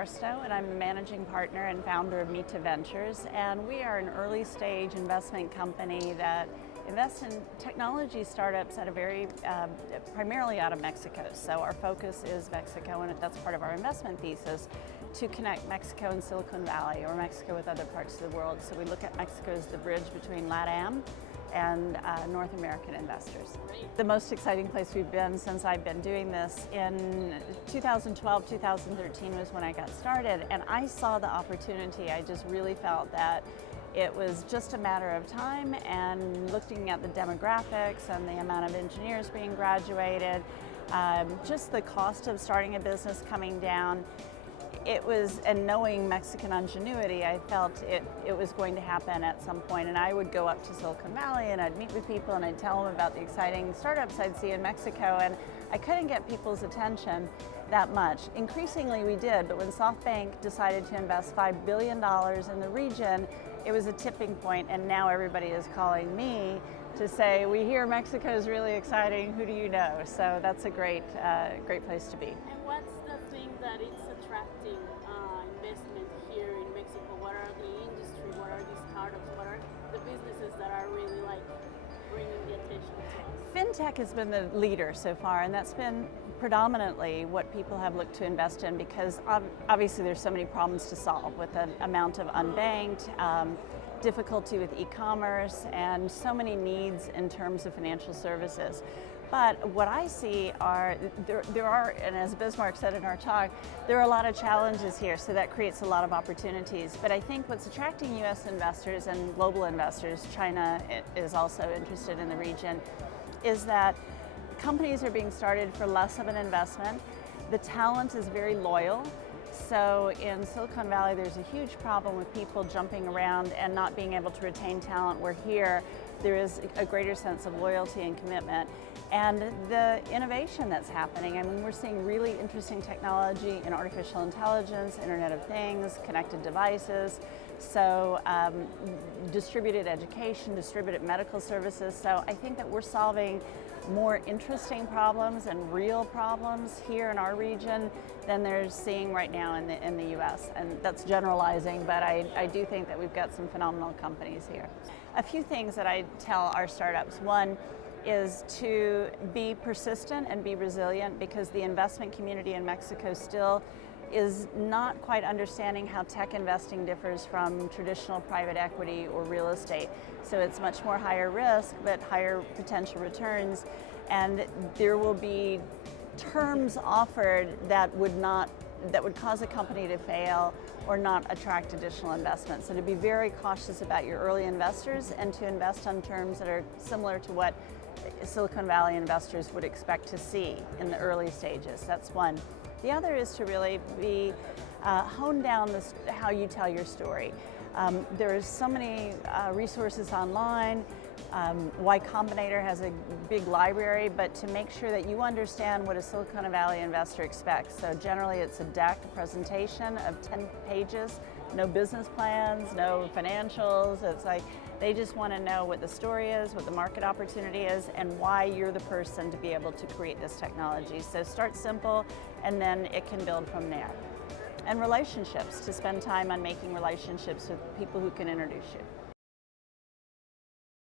Bairstow, and I'm the managing partner and founder of MITA Ventures, and we are an early stage investment company that invests in technology startups at a very, primarily out of Mexico. So our focus is Mexico, and that's part of our investment thesis, to connect Mexico and Silicon Valley, or Mexico with other parts of the world. So we look at Mexico as the bridge between LATAM and North American investors. The most exciting place we've been since I've been doing this, in 2012, 2013 was when I got started, and I saw the opportunity. I just really felt that it was just a matter of time, and looking at the demographics and the amount of engineers being graduated, just the cost of starting a business coming down, and knowing Mexican ingenuity, I felt it was going to happen at some point. And I would go up to Silicon Valley and I'd meet with people and I'd tell them about the exciting startups I'd see in Mexico, and I couldn't get people's attention that much. Increasingly we did, but when SoftBank decided to invest $5 billion in the region, it was a tipping point, and now everybody is calling me to say, we hear Mexico is really exciting, who do you know? So that's a great place to be. And what's the thing that it's attracting investment here in Mexico? What are the industry, what are these startups, what are the businesses that are really like bringing the attention to us? Fintech has been the leader so far, and that's been predominantly what people have looked to invest in, because obviously there's so many problems to solve with the amount of unbanked, difficulty with e-commerce, and so many needs in terms of financial services. But what I see are, there are, and as Bismarck said in our talk, there are a lot of challenges here, so that creates a lot of opportunities. But I think what's attracting US investors and global investors, China is also interested in the region, is that companies are being started for less of an investment. The talent is very loyal. So in Silicon Valley, there's a huge problem with people jumping around and not being able to retain talent, where here there is a greater sense of loyalty and commitment. And the innovation that's happening, I mean, we're seeing really interesting technology in artificial intelligence, Internet of Things, connected devices, so distributed education, distributed medical services. So I think that we're solving more interesting problems and real problems here in our region than they're seeing right now in the US. And that's generalizing, but I do think that we've got some phenomenal companies here. A few things that I tell our startups. One is to be persistent and be resilient, because the investment community in Mexico still is not quite understanding how tech investing differs from traditional private equity or real estate. So it's much more higher risk, but higher potential returns, and there will be terms offered that would cause a company to fail or not attract additional investment. So to be very cautious about your early investors, and to invest on terms that are similar to what Silicon Valley investors would expect to see in the early stages. That's one. The other is to really be hone down how you tell your story. There's so many resources online. Y Combinator has a big library, but to make sure that you understand what a Silicon Valley investor expects. So generally it's a deck, a presentation of 10 pages, no business plans, no financials. It's like they just want to know what the story is, what the market opportunity is, and why you're the person to be able to create this technology. So start simple, and then it can build from there. And relationships, to spend time on making relationships with people who can introduce you.